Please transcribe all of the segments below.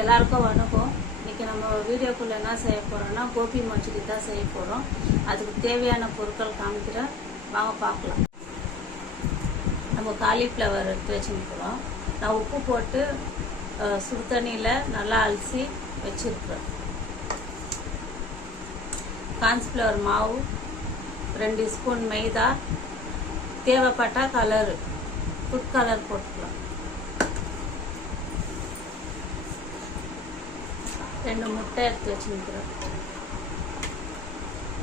எல்லாருக்கும் வணக்கம். இன்னைக்கு நம்ம வீடியோக்குள்ள என்ன செய்ய போறோம்னா கோபி மஞ்சூரி தான் செய்ய போறோம். அதுக்கு தேவையான பொருட்கள் காமிக்கிறேன், வாங்க பார்க்கலாம். நம்ம காலிஃப்ளவர் எடுத்து வச்சுருக்கிறோம். நான் உப்பு போட்டு சுடு தண்ணியில் நல்லா அலசி வச்சுருக்கிறேன். கார்ன்ஃப்ளவர் மாவு 2 ஸ்பூன், மைதா, தேவைப்பட்டால் கலரு ஃபுட் கலர் போட்டுக்கலாம். 2 முட்டை எடுத்து வச்சுருக்கிறேன்.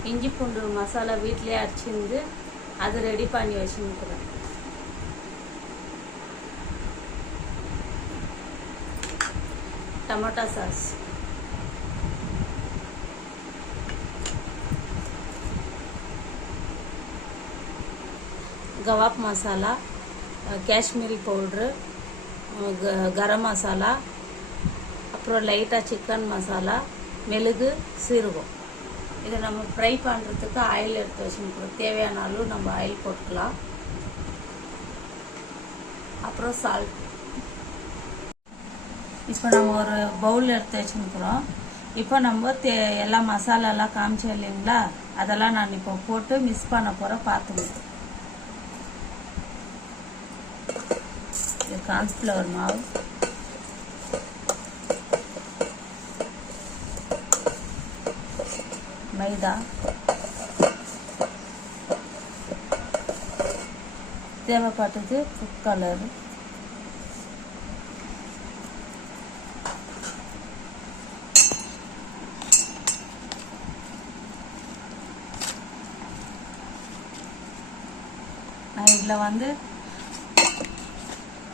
இஞ்சி பூண்டு மசாலா வீட்டிலே அரைச்சிருந்து அது ரெடி பண்ணி வச்சுருக்கிறேன். Tomato sauce, kebab masala, Kashmiri powder, garam masala, அப்புறம் லைட்டாக சிக்கன் மசாலா, மிளகு, சீரகம். இதை நம்ம ஃப்ரை பண்ணுறதுக்கு ஆயில் எடுத்து வச்சுருக்கிறோம். தேவையான அளவு நம்ம ஆயில் போட்டுக்கலாம். அப்புறம் சால்ட். இப்போ நம்ம ஒரு பவுல் எடுத்து வச்சுருக்கிறோம். இப்போ நம்ம எல்லா மசாலாலாம் காமிச்சோம் இல்லைங்களா, அதெல்லாம் நான் இப்போ போட்டு மிக்ஸ் பண்ண போகிறேன். பார்த்துக்கணும். இது கார்ன்ஃப்ளவர் மாவு, மைதா, தேவைப்பட்டது ஃபுட் கலர், இதில்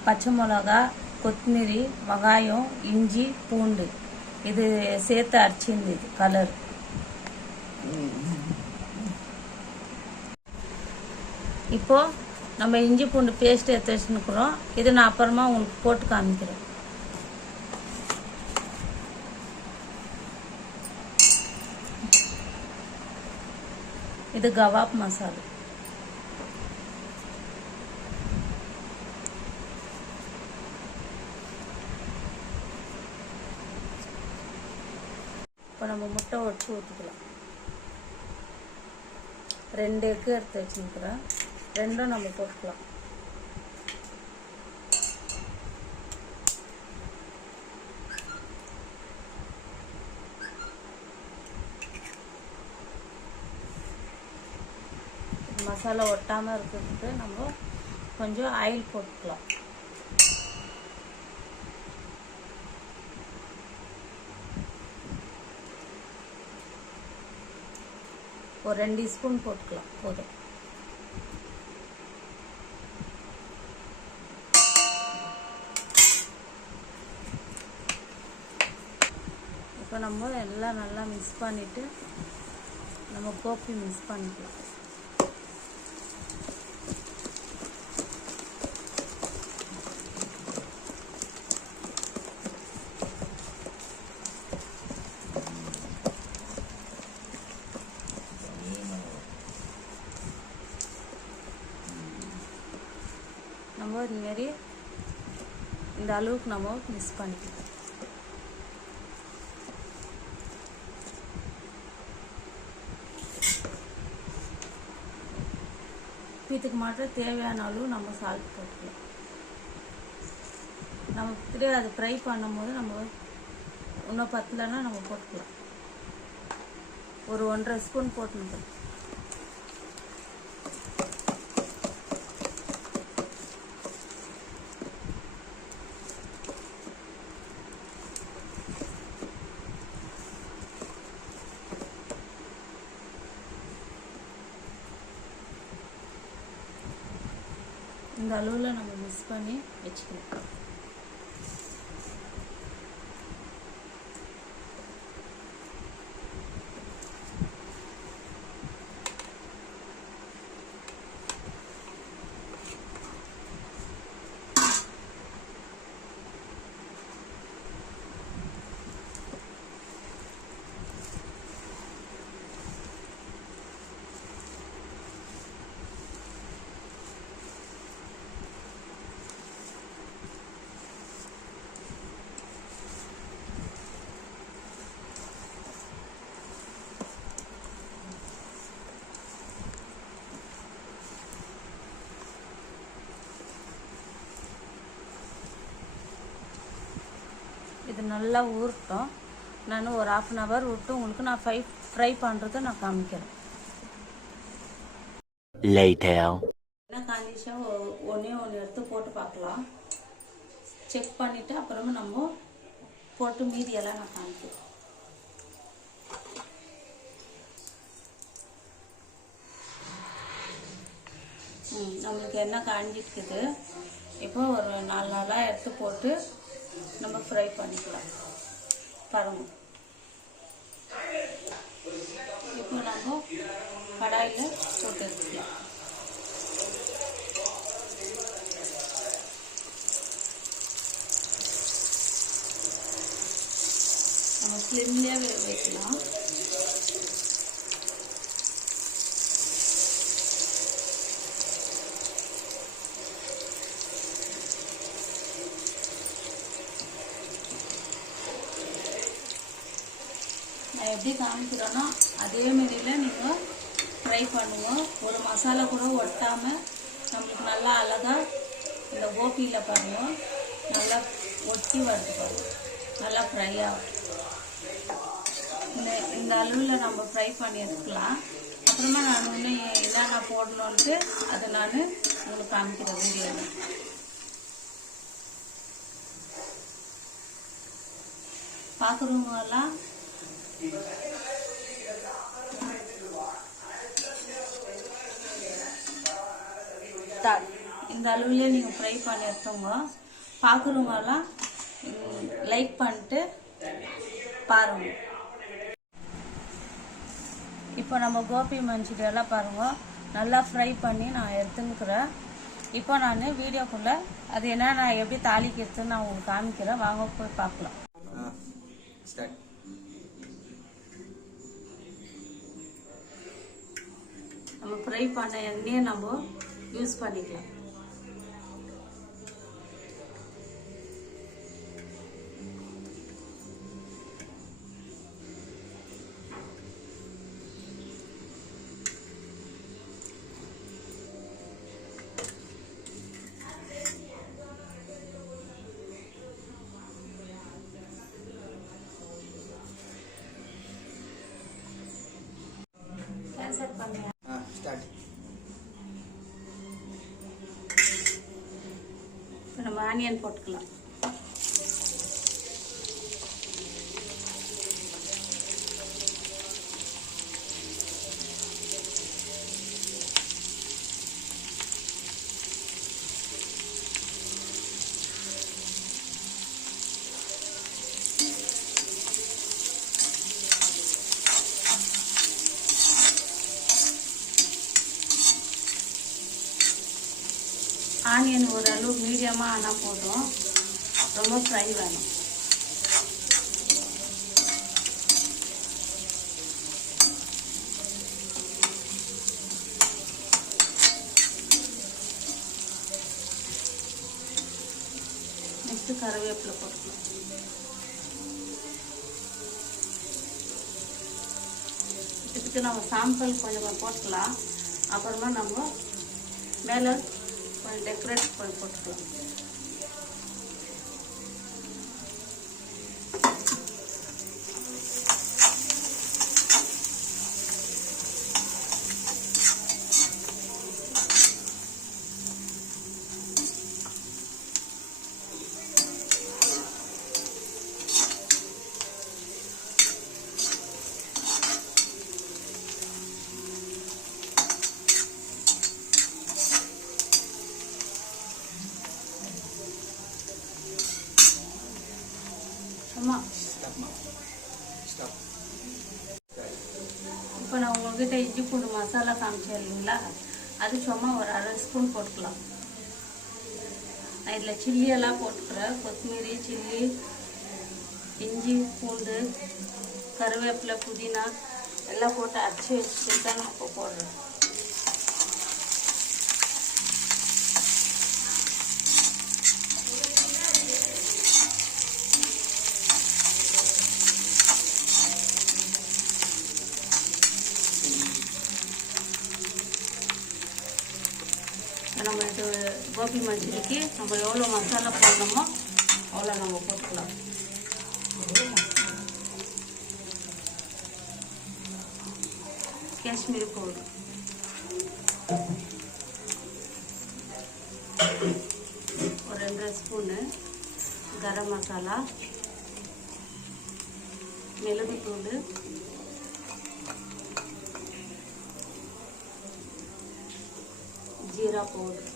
பச்சை மிளகா, கொத்தமல்லி, வெங்காயம், இஞ்சி, பூண்டு இது சேர்த்து அரைச்சிருந்தது கலர். இப்போ நம்ம இஞ்சி பூண்டு பேஸ்ட் எடுத்து வச்சுருக்கிறோம். இது நான் அப்புறமா உங்களுக்கு போட்டு காமிக்கிறேன். இது கவாப் மசாலா. இப்போ நம்ம முட்டை உடச்சி ஊற்றிக்கலாம். 2 எக்கு எடுத்து வச்சுருக்கிறேன். 2ம் நம்ம போட்டுக்கலாம். மசாலா ஒட்டாமல் இருக்கிறதுக்கு நம்ம கொஞ்சம் ஆயில் போட்டுக்கலாம். ஒரு 2 ஸ்பூன் போட்டுக்கலாம், போதும். இப்போ நம்ம எல்லாம் நல்லா மிக்ஸ் பண்ணிவிட்டு நம்ம கோபி மிக்ஸ் பண்ணிக்கலாம். நம்ம இதுமாரி இந்த அளவுக்கு நம்ம மிக்ஸ் பண்ணிக்கலாம். இதுக்கு மட்டும் தேவையான அளவு நம்ம சால்ட் போட்டுக்கலாம். நம்ம திரும்ப அதை ஃப்ரை பண்ணும்போது நம்ம இன்னும் பத்தலைன்னா நம்ம போட்டுக்கலாம். ஒரு 1.5 ஸ்பூன் போட்டுக்கலாம். இந்த அளவில் நம்ம மிக்ஸ் பண்ணி வச்சுக்கலாம். நல்லா ஊறட்டும். நான் ஒரு 1/2 hour விட்டு உங்களுக்கு நான் ஃப்ரை பண்ணுறதை நான் காமிக்கிறேன். என்ன காஞ்சிச்சா ஒன்றே எடுத்து போட்டு பார்க்கலாம். செக் பண்ணிவிட்டு அப்புறமா நம்ம போட்டு மீதியெல்லாம் நான் காமிக்கிறேன். நம்மளுக்கு என்ன காஞ்சிட்டுக்குது. இப்போ ஒரு 4 நாளாக எடுத்து போட்டு நம்ம ஃப்ரை பண்ணிக்கலாம். பாருங்கள், இப்போ நம்ம கடாயில் போட்டு எடுத்துக்கலாம். நம்ம ஸ்லிம்லேயே வைக்கலாம். நான் எப்படி காமிக்கிறேன்னா அதே மாதிரியில் நீங்கள் ஃப்ரை பண்ணுவோம். ஒரு மசாலா கூட ஒட்டாமல் நம்மளுக்கு நல்லா அழகாக இந்த கோபியில் பாருங்கள் நல்லா ஒட்டி வருது பாருங்கள், நல்லா ஃப்ரை ஆகும். இந்த அளவில் நம்ம ஃப்ரை பண்ணி எடுத்துக்கலாம். அப்புறமா நான் இன்னும் என்னென்ன போடணுன்ட்டு அதை நான் உங்களுக்கு காமிக்கிறேன் வீடியோவில். பார்க்குறவங்கெல்லாம் இந்த அளவுலேயே நீங்கள் ஃப்ரை பண்ணி எடுத்தவங்க பார்க்குறவங்கெல்லாம் லைக் பண்ணிட்டு பாருங்க. இப்போ நம்ம கோபி மஞ்சூரியெல்லாம் பாருங்கள் நல்லா ஃப்ரை பண்ணி நான் எடுத்துன்னுக்கிறேன். இப்போ நான் வீடியோக்குள்ளே அது என்ன நான் எப்படி தாளிக்கிறதுன்னு நான் உங்களுக்கு காமிக்கிறேன். வாங்க போய் பார்க்கலாம். நம்ம ஃப்ரை பண்ண எண்ணெயை நம்ம யூஸ் பண்ணிக்கலாம். நம்ம ஆனியன் போட்டுக்கலாம். ஆனியன் ஓரளவு மீடியமாக ஆனால் போதும், ரொம்ப ஃப்ரை வேணும். நெக்ஸ்ட்டு கருவேப்பிலை போட்டுக்கலாம். இதுக்கு நம்ம சாம்பல் கொஞ்சம் போட்டுக்கலாம். அப்புறமா நம்ம மேலே கொஞ்சம் டெக்கரேட் பண்ணி போட்டுக்கலாம். இப்போ நான் உங்கள்கிட்ட இஞ்சி பூண்டு மசாலா காமிச்சேன் இல்லைங்களா, அது சும்மா ஒரு 1/2 ஸ்பூன் போட்டுக்கலாம். நான் இதில் சில்லியெல்லாம் போட்டுக்கிறேன். கொத்தமல்லி, சில்லி, இஞ்சி பூண்டு, கருவேப்பிலை, புதினா எல்லாம் போட்டு அரைச்சி வச்சுட்டு தான் நான் இப்போ போடுறேன். நம்ம இது கோபி மஞ்சூரிக்கு நம்ம எவ்வளோ மசாலா போடணுமோ அவ்வளோ நம்ம போட்டுக்கலாம். காஷ்மீரி பவுடர், ஒரு 2 ஸ்பூனு கரம் மசாலா, மிளகுத்தூள், ஜீரா பவுடர்,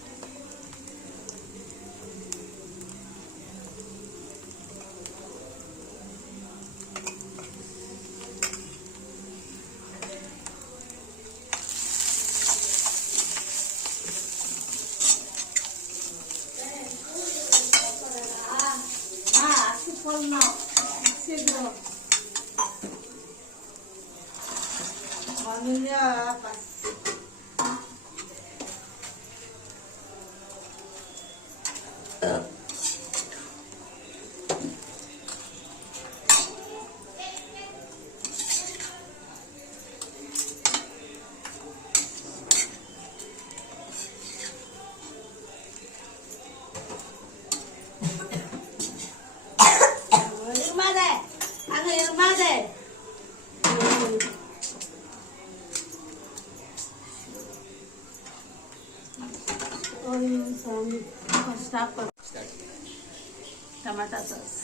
போடணும். சீக்கிரம் स्टार्ट कर टमाटा सॉस,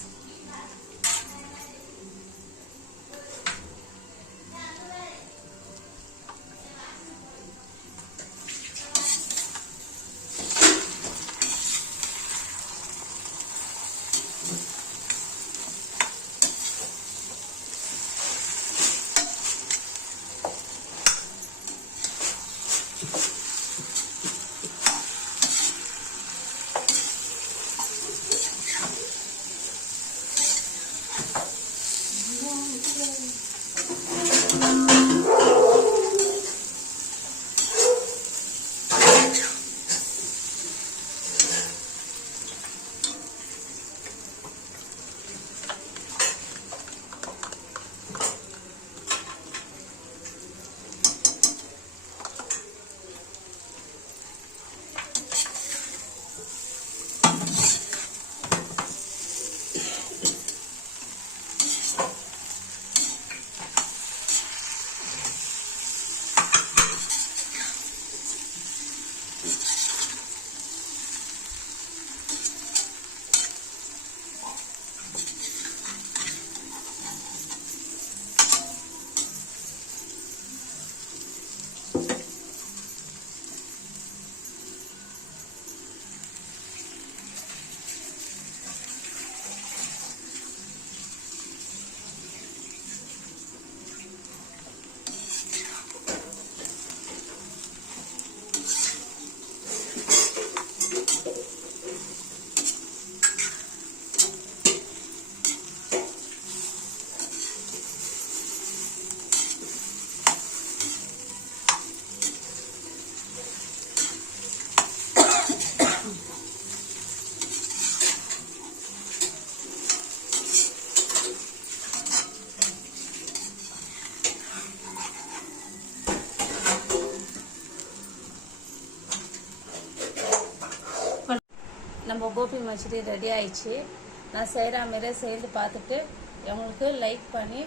நம்ம கோபி மஞ்சூரி ரெடி ஆயிடுச்சு. நான் செய்கிற மாரியே செய்து பார்த்துட்டு உங்களுக்கு லைக் பண்ணி